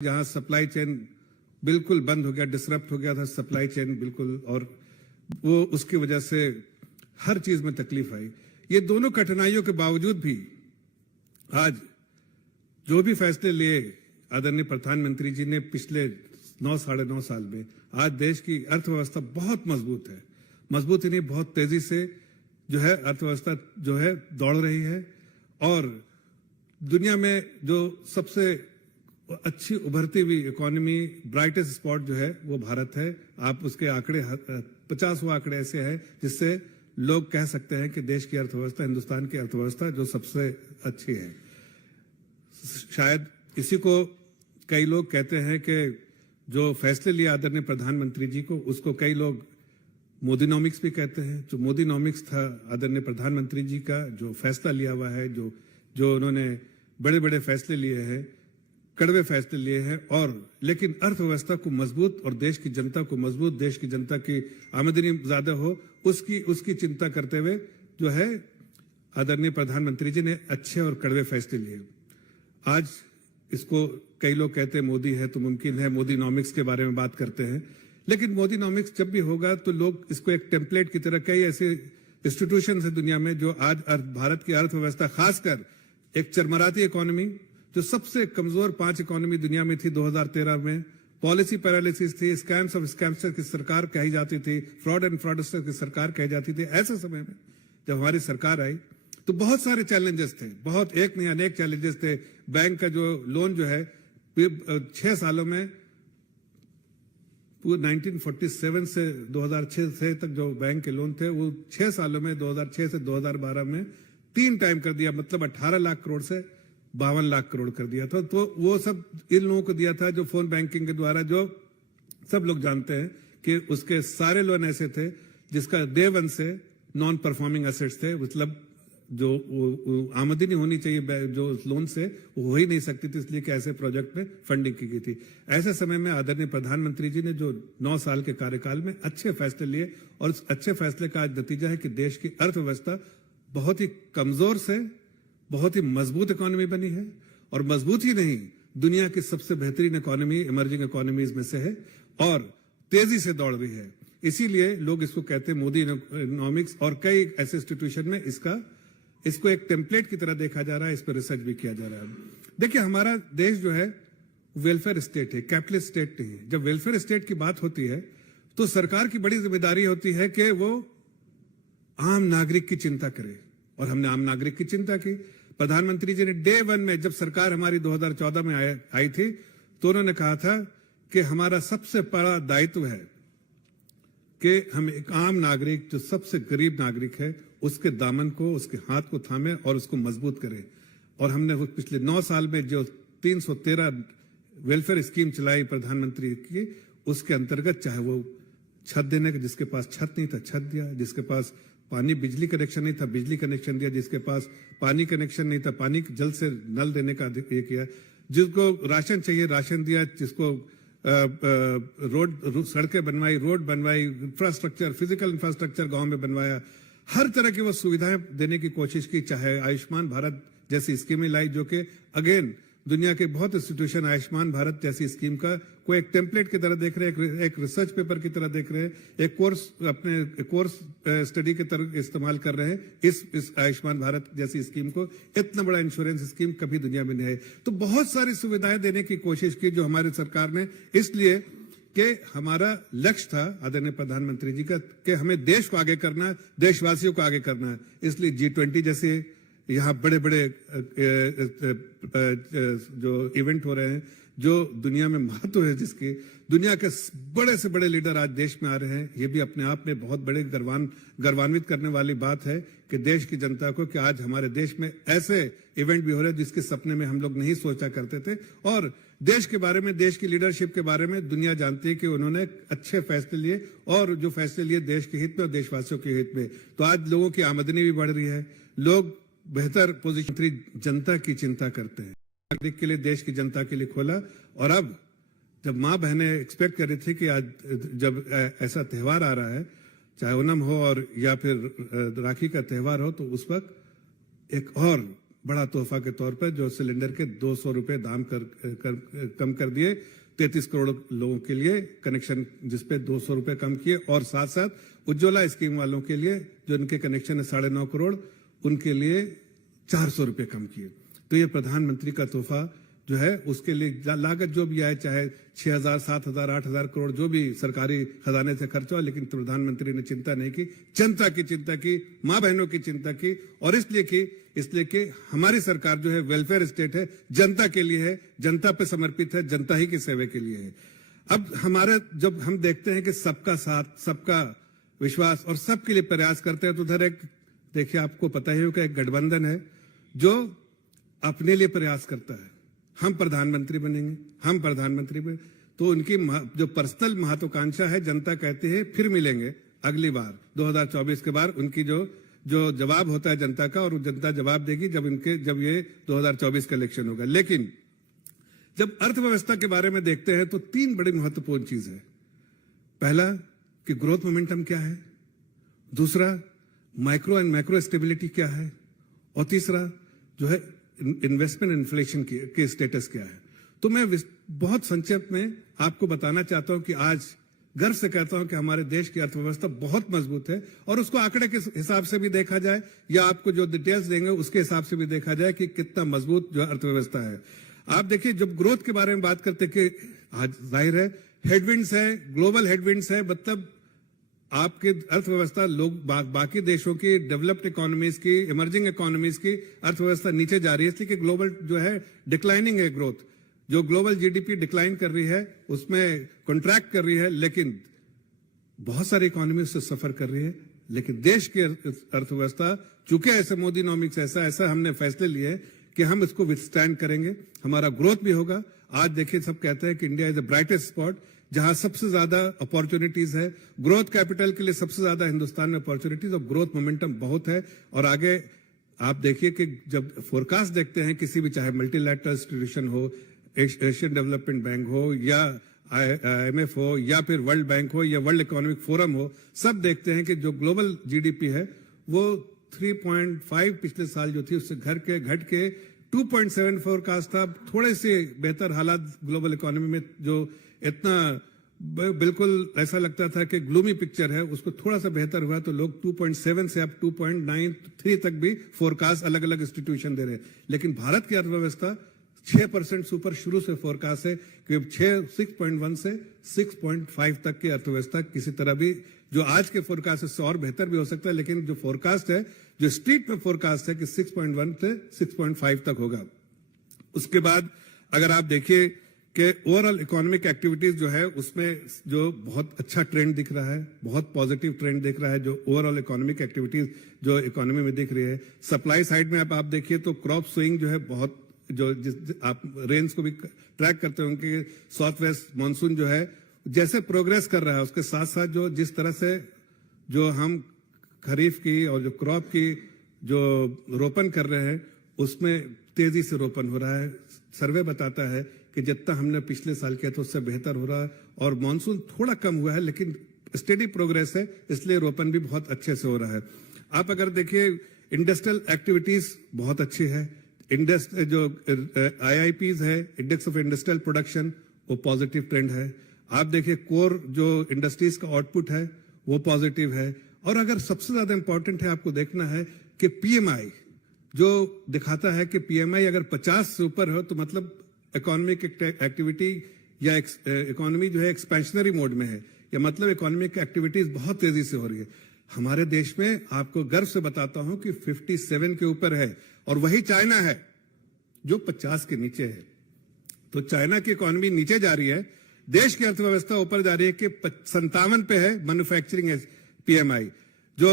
जहां supply chain बिल्कुल बंद हो गया, डिसरप्ट हो गया था सप्लाई चेन बिल्कुल, और वो उसकी वजह से हर चीज में तकलीफ आई। ये दोनों कठिनाइयों के बावजूद भी आज जो भी फैसले लिए आदरणीय प्रधानमंत्री जी ने पिछले 9-9.5 साल में, आज देश की अर्थव्यवस्था बहुत मजबूत है। मजबूत ही नहीं, बहुत तेजी से जो है अर्थव्यवस्था जो है दौड़ रही है, और दुनिया में जो सबसे अच्छी उभरती हुई इकोनॉमी, ब्राइटेस्ट स्पॉट जो है वो भारत है। आप उसके आंकड़े 50 आंकड़े ऐसे हैं जिससे लोग कह सकते हैं कि देश की अर्थव्यवस्था, हिंदुस्तान की अर्थव्यवस्था जो सबसे अच्छी है। शायद इसी को कई लोग कहते हैं कि जो फैसले लिए आदरणीय प्रधानमंत्री जी को, उसको कई लोग मोदीनॉमिक्स भी कहते हैं। जो मोदीनॉमिक्स था आदरणीय प्रधानमंत्री जी का, जो फैसला लिया हुआ है, जो उन्होंने बड़े बड़े फैसले लिए हैं, कड़वे फैसले लिए हैं, और लेकिन अर्थव्यवस्था को मजबूत और देश की जनता को मजबूत, देश की जनता की आमदनी ज्यादा हो, उसकी चिंता करते हुए जो है आदरणीय प्रधानमंत्री जी ने अच्छे और कड़वे फैसले लिए। आज इसको कई लोग कहते हैं मोदी है तो मुमकिन है, मोदीनॉमिक्स के बारे में बात करते हैं, लेकिन मोदीनॉमिक्स जब भी होगा तो लोग इसको एक टेम्पलेट की तरह, कई ऐसे इंस्टीट्यूशन है दुनिया में जो आज भारत की अर्थव्यवस्था, खासकर एक चरमराती इकोनॉमी, जो सबसे कमजोर 5 इकोनॉमी दुनिया में थी 2013 में, पॉलिसी पैरालिसिस थी, स्कैम्स ऑफ स्कैमस्टर की सरकार कही जाती थी, फ्रॉड एंड फ्रॉडस्टर की सरकार कही जाती थी। ऐसे समय में जब हमारी सरकार आई तो बहुत सारे चैलेंजेस थे, बहुत एक नहीं अनेक चैलेंजेस थे। बैंक का जो लोन जो है 6 सालों में, पूरे 1947 से 2006 से तक जो बैंक के लोन थे वो 6 सालों में 2006 से 2012 में 3 टाइम कर दिया, मतलब 18 लाख करोड़ से 52 लाख करोड़ कर दिया था। तो वो सब इन लोगों को दिया था जो फोन बैंकिंग के द्वारा, जो सब लोग जानते हैं कि उसके सारे लोन ऐसे थे जिसका डे 1 से नॉन परफॉर्मिंग एसेट्स थे, मतलब जो आमदनी होनी चाहिए जो लोन से वो हो ही नहीं सकती थी, इसलिए कि ऐसे प्रोजेक्ट में फंडिंग की गई थी। ऐसे समय में आदरणीय प्रधानमंत्री जी ने जो 9 साल के कार्यकाल में अच्छे फैसले लिए, और उस अच्छे फैसले का आज नतीजा है कि देश की अर्थव्यवस्था बहुत ही कमजोर से बहुत ही मजबूत इकोनॉमी बनी है, और मजबूत ही नहीं, दुनिया की सबसे बेहतरीन इकोनॉमी, इमर्जिंग इकोनॉमीज में से है, और तेजी से दौड़ रही है। इसीलिए लोग इसको कहते हैं मोदी इकोनॉमिक्स, और कई ऐसे इंस्टीट्यूशन में इसको एक टेम्पलेट की तरह देखा जा रहा है, इस पर रिसर्च भी किया जा रहा है। देखिए, हमारा देश जो है वेलफेयर स्टेट है, कैपिटलिस्ट स्टेट नहीं है। जब वेलफेयर स्टेट की बात होती है तो सरकार की बड़ी जिम्मेदारी होती है कि वो आम नागरिक की चिंता करे, और हमने आम नागरिक की चिंता की। प्रधानमंत्री जी ने डे 1 में, जब सरकार हमारी 2014 में आई थी, तो उन्होंने कहा था कि हमारा सबसे बड़ा दायित्व है कि हम एक आम नागरिक, जो सबसे गरीब नागरिक है, उसके दामन को, उसके हाथ को थामे और उसको मजबूत करें। और हमने वो पिछले 9 साल में जो 313 वेलफेयर स्कीम चलाई प्रधानमंत्री की, उसके अंतर्गत चाहे वो छत देने का, जिसके पास छत नहीं था छत दिया, जिसके पास पानी बिजली कनेक्शन नहीं था बिजली कनेक्शन दिया, जिसके पास पानी कनेक्शन नहीं था पानी जल से नल देने का ये किया, जिसको राशन चाहिए राशन दिया, जिसको रोड सड़कें बनवाई, रोड बनवाई, इंफ्रास्ट्रक्चर, फिजिकल इंफ्रास्ट्रक्चर गांव में बनवाया, हर तरह की वो सुविधाएं देने की कोशिश की। चाहे आयुष्मान भारत जैसी स्कीमें लाई, जो कि अगेन दुनिया के बहुत इंस्टीट्यूशन आयुष्मान भारत जैसी स्कीम का को एक टेम्पलेट की तरह देख रहे हैं, एक रिसर्च पेपर की तरह देख रहे हैं, एक कोर्स स्टडी की तरह इस्तेमाल कर रहे हैं इस आयुष्मान भारत जैसी स्कीम को। इतना बड़ा इंश्योरेंस स्कीम कभी दुनिया में नहीं है। तो बहुत सारी सुविधाएं देने की कोशिश की जो हमारी सरकार ने, इसलिए कि हमारा लक्ष्य था आदरणीय प्रधानमंत्री जी का कि हमें देश को आगे करना है, देशवासियों को आगे करना है। इसलिए G20 जैसे यहाँ बड़े बड़े जो इवेंट हो रहे हैं, जो दुनिया में महत्व है, जिसकी दुनिया के बड़े से बड़े लीडर आज देश में आ रहे हैं, ये भी अपने आप में बहुत बड़े गर्वान्वित करने वाली बात है कि देश की जनता को, कि आज हमारे देश में ऐसे इवेंट भी हो रहे हैं जिसके सपने में हम लोग नहीं सोचा करते थे। और देश के बारे में, देश की लीडरशिप के बारे में दुनिया जानती है कि उन्होंने अच्छे फैसले लिए, और जो फैसले लिए देश के हित में और देशवासियों के हित में। तो आज लोगों की आमदनी भी बढ़ रही है, लोग बेहतर पोजीशन, जनता की चिंता करते हैं। नागरिक के लिए, देश की जनता के लिए खोला। और अब जब माँ बहनें एक्सपेक्ट कर रही थी कि आज जब ऐसा त्यौहार आ रहा है, चाहे ओणम हो और या फिर राखी का त्यौहार हो, तो उस वक्त एक और बड़ा तोहफा के तौर पर, जो सिलेंडर के 200 रुपए दाम कम कर दिए, 33 करोड़ लोगों के लिए कनेक्शन जिसपे 200 रुपए कम किए, और साथ साथ उज्ज्वला स्कीम वालों के लिए जो इनके कनेक्शन है 9.5 करोड़, उनके लिए 400 रुपए कम किए। तो ये प्रधानमंत्री का तोहफा जो है, उसके लिए लागत जो भी आए, चाहे 6,000, 7,000, 8,000 करोड़ जो भी सरकारी खजाने से खर्च हुआ, लेकिन प्रधानमंत्री ने चिंता नहीं की, जनता की चिंता की, मां बहनों की चिंता की। और इसलिए कि हमारी सरकार जो है वेलफेयर स्टेट है, जनता के लिए है, जनता पे समर्पित है, जनता ही की सेवा के लिए है। अब हमारे जब हम देखते हैं कि सबका साथ, सबका विश्वास और सबके लिए प्रयास करते हैं, तो उधर एक देखिए, आपको पता ही होगा, एक गठबंधन है जो अपने लिए प्रयास करता है, हम प्रधानमंत्री बनेंगे, हम प्रधानमंत्री बने, तो उनकी जो पर्सनल महत्वाकांक्षा है, जनता कहते हैं फिर मिलेंगे अगली बार 2024 के बाद, उनकी जो जवाब होता है जनता का, और जनता जवाब देगी जब ये 2024 का इलेक्शन होगा। लेकिन जब अर्थव्यवस्था के बारे में देखते हैं तो 3 बड़ी महत्वपूर्ण चीज है। पहला कि ग्रोथ मोमेंटम क्या है, दूसरा माइक्रो एंड मैक्रो स्टेबिलिटी क्या है, और तीसरा जो है इन्वेस्टमेंट इन्फ्लेशन के स्टेटस क्या है। तो मैं बहुत संक्षेप में आपको बताना चाहता हूं कि आज गर्व से कहता हूं कि हमारे देश की अर्थव्यवस्था बहुत मजबूत है, और उसको आंकड़े के हिसाब से भी देखा जाए, या आपको जो डिटेल्स देंगे उसके हिसाब से भी देखा जाए कि कितना मजबूत जो अर्थव्यवस्था है। आप देखिए, जब ग्रोथ के बारे में बात करते कि आज जाहिर है हेडविंड्स है, ग्लोबल हेडविंड्स है, मतलब आपकी अर्थव्यवस्था बाकी देशों की, डेवलप्ड इकोनॉमीज की, इमर्जिंग इकोनॉमीज की अर्थव्यवस्था नीचे जा रही है, इसलिए कि ग्लोबल जो है डिक्लाइनिंग है ग्रोथ, जो ग्लोबल जीडीपी डिक्लाइन कर रही है, उसमें कॉन्ट्रैक्ट कर रही है, लेकिन बहुत सारी इकोनॉमी उससे सफर कर रही है। लेकिन देश की अर्थव्यवस्था, चूंकि ऐसे मोदीनॉमिक्स ऐसा हमने फैसले लिए कि हम इसको विथस्टैंड करेंगे, हमारा ग्रोथ भी होगा। आज देखिए, सब कहते हैं कि India is the brightest spot, जहां सबसे ज्यादा अपॉर्चुनिटीज है, ग्रोथ कैपिटल के लिए सबसे ज्यादा हिंदुस्तान में अपॉर्चुनिटीज और ग्रोथ मोमेंटम बहुत है। और आगे आप देखिए कि जब फोरकास्ट देखते हैं किसी भी, चाहे मल्टीलैटरल इंस्टीट्यूशन हो, एशियन डेवलपमेंट बैंक हो, या IMF हो, या फिर वर्ल्ड बैंक हो, या वर्ल्ड इकोनॉमिक फोरम हो, सब देखते हैं कि जो ग्लोबल जीडीपी है वो 3.5 पिछले साल जो थी उससे घट के 2.7 फोरकास्ट था। थोड़े से बेहतर हालात ग्लोबल इकोनॉमी में, जो इतना बिल्कुल ऐसा लगता था कि ग्लूमी पिक्चर है, उसको थोड़ा सा बेहतर हुआ, तो लोग 2.7 से अब 2.93 तक भी फोरकास्ट अलग अलग इंस्टीट्यूशन दे रहे हैं। लेकिन भारत की अर्थव्यवस्था 6% से ऊपर शुरू से फोरकास्ट है कि 6.1 से 6.5 तक की अर्थव्यवस्था किसी तरह भी, जो आज के फोरकास्ट से और बेहतर भी हो सकता है, लेकिन जो फोरकास्ट है, जो स्ट्रीट में फोरकास्ट है कि 6.1 से 6.5 तक होगा। उसके बाद अगर आप देखिए कि ओवरऑल इकोनॉमिक एक्टिविटीज जो है, उसमें जो बहुत अच्छा ट्रेंड दिख रहा है, बहुत पॉजिटिव ट्रेंड दिख रहा है, जो ओवरऑल इकोनॉमिक एक्टिविटीज जो इकोनॉमी में दिख रही है। सप्लाई साइड में आप देखिए तो क्रॉप स्विंग जो है बहुत, जो आप रेंज को भी ट्रैक करते होंगे, साउथ वेस्ट मानसून जो है जैसे प्रोग्रेस कर रहा है, उसके साथ साथ जो जिस तरह से जो हम खरीफ की और जो क्रॉप की जो रोपन कर रहे हैं, उसमें तेजी से रोपन हो रहा है। सर्वे बताता है कि जितना हमने पिछले साल किया था उससे बेहतर हो रहा है, और मानसून थोड़ा कम हुआ है लेकिन स्टेडी प्रोग्रेस है, इसलिए रोपन भी बहुत अच्छे से हो रहा है। आप अगर देखिए, इंडस्ट्रियल एक्टिविटीज बहुत अच्छी है, जो IIPs है, इंडेक्स ऑफ इंडस्ट्रियल प्रोडक्शन, वो पॉजिटिव ट्रेंड है। आप देखिए, कोर जो इंडस्ट्रीज का आउटपुट है वो पॉजिटिव है। और अगर सबसे ज्यादा इंपॉर्टेंट है, आपको देखना है कि PMI जो दिखाता है कि PMI अगर 50 से ऊपर हो तो मतलब इकोनॉमिक एक्टिविटी या इकोनॉमी जो है एक्सपेंशनरी मोड में है, या मतलब इकोनॉमिक एक्टिविटीज बहुत तेजी से हो रही है। हमारे देश में आपको गर्व से बताता हूं कि 57 के ऊपर है, और वही चाइना है जो 50 के नीचे है। तो चाइना की इकोनॉमी नीचे जा रही है, देश की अर्थव्यवस्था ऊपर जा रही है कि 57 पे है मैन्युफैक्चरिंग PMI। जो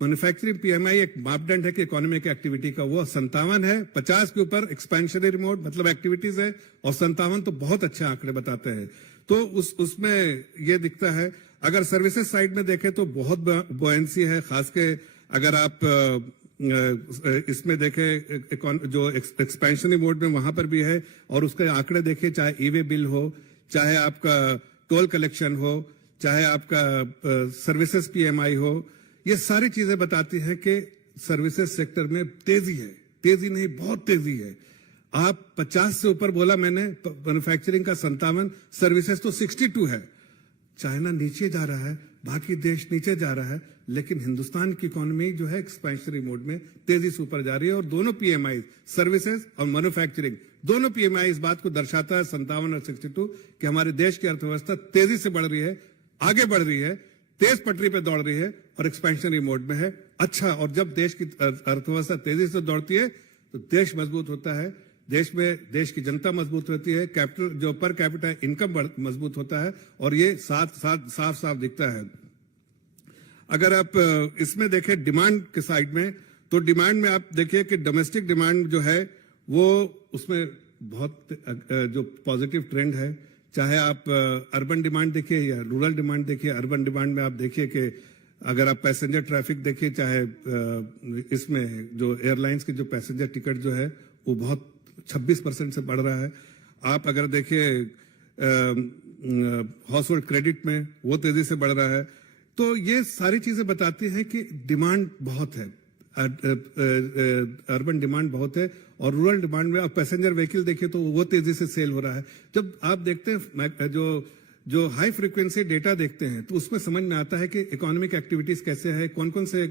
मैन्युफैक्चरिंग PMI एक मापदंड है कि इकोनॉमिक एक्टिविटी का, वो 57 है। 50 के ऊपर एक्सपेंशनरी मोड मतलब एक्टिविटीज है, और 57 तो बहुत अच्छे आंकड़े बताते हैं। तो उसमें ये दिखता है। अगर सर्विसेज साइड में देखें तो बहुत बोयंसी है, खास के अगर आप इसमें देखें जो एक्सपेंशनरी मोड में वहां पर भी है, और उसके आंकड़े देखें, चाहे ई-वे बिल हो, चाहे आपका टोल कलेक्शन हो, चाहे आपका सर्विसेज PMI हो, ये सारी चीजें बताती हैं कि सर्विसेज सेक्टर में तेजी है, तेजी नहीं, बहुत तेजी है। आप 50 से ऊपर बोला मैंने, मैन्युफैक्चरिंग का 57, सर्विसेज तो 62 है। चाइना नीचे जा रहा है, बाकी देश नीचे जा रहा है, लेकिन हिंदुस्तान की इकोनॉमी जो है एक्सपेंशनरी मोड में तेजी से ऊपर जा रही है। और दोनों पीएमआई, सर्विसेज और मैन्युफैक्चरिंग, दोनों पीएमआई इस बात को दर्शाता है, 57 और 62, कि हमारे देश की अर्थव्यवस्था तेजी से बढ़ रही है, आगे बढ़ रही है, तेज पटरी पे दौड़ रही है और एक्सपेंशनरी मोड में है। अच्छा, और जब देश की अर्थव्यवस्था तेजी से दौड़ती है तो देश मजबूत होता है, देश में देश की जनता मजबूत होती है, कैपिटल जो पर कैपिटा इनकम मजबूत होता है, और ये साफ साफ दिखता है। अगर आप इसमें देखें डिमांड के साइड में, तो डिमांड में आप देखिए कि डोमेस्टिक डिमांड जो है वो उसमें बहुत जो पॉजिटिव ट्रेंड है। चाहे आप अर्बन डिमांड देखिए या रूरल डिमांड देखिए। अर्बन डिमांड में आप देखिए कि अगर आप पैसेंजर ट्रैफिक देखिए, चाहे इसमें जो एयरलाइंस के जो पैसेंजर टिकट जो है वो बहुत 26% से बढ़ रहा है। आप अगर देखिए हाउस होल्ड क्रेडिट में वो तेजी से बढ़ रहा है। तो ये सारी चीजें बताती हैं कि डिमांड बहुत है, अर्बन डिमांड बहुत है। और रूरल डिमांड में आप पैसेंजर व्हीकल देखिए तो वो तेजी से सेल हो रहा है। जब आप देखते हैं जो हाई फ्रीक्वेंसी डेटा देखते हैं तो उसमें समझ में आता है कि इकोनॉमिक एक्टिविटीज कैसे है, कौन कौन से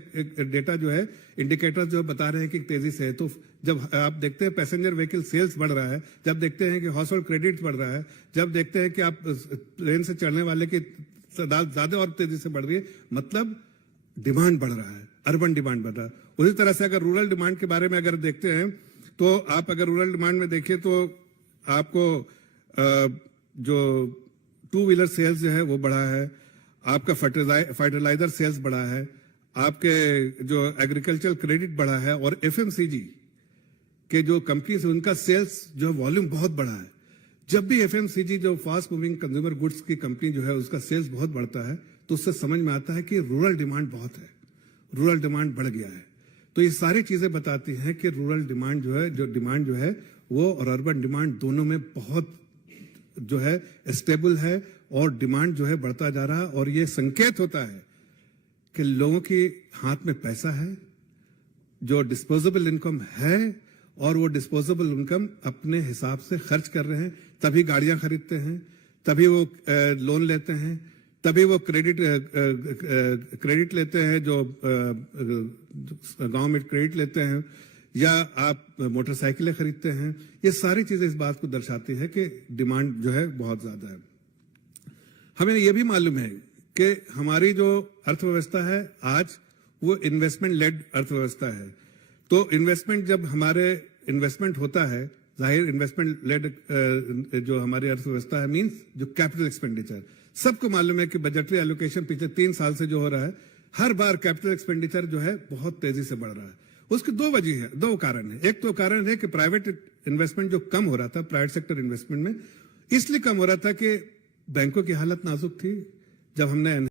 डेटा जो है इंडिकेटर्स जो बता रहे हैं कि तेजी से है। तो जब आप देखते हैं पैसेंजर व्हीकल सेल्स बढ़ रहा है, जब देखते हैं कि हाउस होल्ड क्रेडिट बढ़ रहा है, जब देखते हैं कि आप ट्रेन से चढ़ने वाले की ज्यादा और तेजी से बढ़ रही है, मतलब डिमांड बढ़ रहा है, अर्बन डिमांड बढ़ रहा है। उसी तरह से अगर रूरल डिमांड के बारे में अगर देखते हैं तो आप अगर रूरल डिमांड में देखिए तो आपको जो टू व्हीलर सेल्स जो है वो बढ़ा है, आपका फर्टिलाइजर सेल्स बढ़ा है, आपके जो एग्रीकल्चर क्रेडिट बढ़ा है, और एफएमसीजी के जो कंपनीज है उनका सेल्स जो वॉल्यूम बहुत बढ़ा है। जब भी एफएमसीजी जो फास्ट मूविंग कंज्यूमर गुड्स की कंपनी जो है उसका सेल्स बहुत बढ़ता है तो उससे समझ में आता है कि रूरल डिमांड बहुत है, रूरल डिमांड बढ़ गया है। तो ये सारी चीजें बताती हैं कि रूरल डिमांड जो है वो और अर्बन डिमांड दोनों में बहुत जो है स्टेबल है और डिमांड जो है बढ़ता जा रहा है। और ये संकेत होता है कि लोगों के हाथ में पैसा है, जो डिस्पोजेबल इनकम है, और वो डिस्पोजेबल इनकम अपने हिसाब से खर्च कर रहे हैं। तभी गाड़ियां खरीदते हैं, तभी वो लोन लेते हैं, तभी वो क्रेडिट लेते हैं, जो गांव में क्रेडिट लेते हैं, या आप मोटरसाइकिलें खरीदते हैं। ये सारी चीजें इस बात को दर्शाती है कि डिमांड जो है बहुत ज्यादा है। हमें यह भी मालूम है कि हमारी जो अर्थव्यवस्था है आज वो इन्वेस्टमेंट लेड अर्थव्यवस्था है। तो इन्वेस्टमेंट जब हमारे इन्वेस्टमेंट होता है, जाहिर इन्वेस्टमेंट लेड जो हमारी अर्थव्यवस्था है मींस जो कैपिटल एक्सपेंडिचर, सबको मालूम है कि बजटरी एलोकेशन पिछले 3 साल से जो हो रहा है, हर बार कैपिटल एक्सपेंडिचर जो है बहुत तेजी से बढ़ रहा है। उसकी दो कारण है। एक तो कारण है कि प्राइवेट इन्वेस्टमेंट जो कम हो रहा था, प्राइवेट सेक्टर इन्वेस्टमेंट में इसलिए कम हो रहा था कि बैंकों की हालत नाजुक थी। जब हमने